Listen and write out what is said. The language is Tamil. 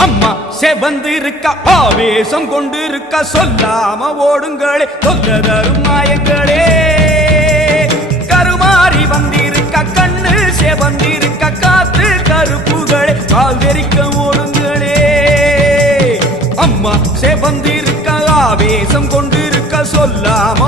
அம்மா செவந்திருக்க ஆவேசம் கொண்டிருக்க சொல்லாம ஓடுங்களே சொல்ல தரும் நாயங்களே கருமாறி வந்திருக்க கண்ணு செவந்திருக்க காத்து கருப்புகளே கால் தெரிக்க ஓடுங்களே அம்மா செவந்திருக்க ஆவேசம் கொண்டிருக்க சொல்லாம